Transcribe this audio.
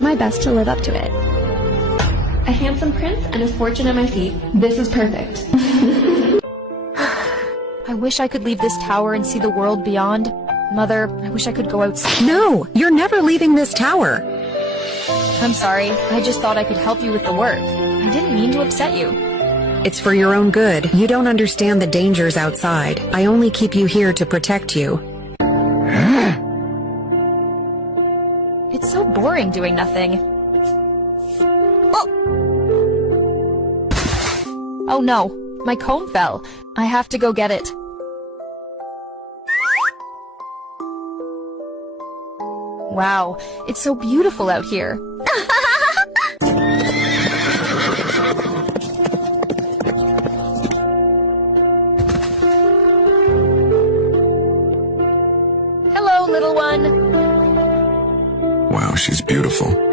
My best to live up to it. A handsome prince and his fortune at my feet. This is perfect. I wish I could leave this tower and see the world beyond. Mother, I wish I could go outside. No, you're never leaving this tower. I'm sorry. I just thought I could help you with the work. I didn't mean to upset you. It's for your own good. You don't understand the dangers outside. I only keep you here to protect you. It's so boring doing nothing. Oh no, my comb fell. I have to go get it. Wow, it's so beautiful out here. Hello, little one. Wow, she's beautiful.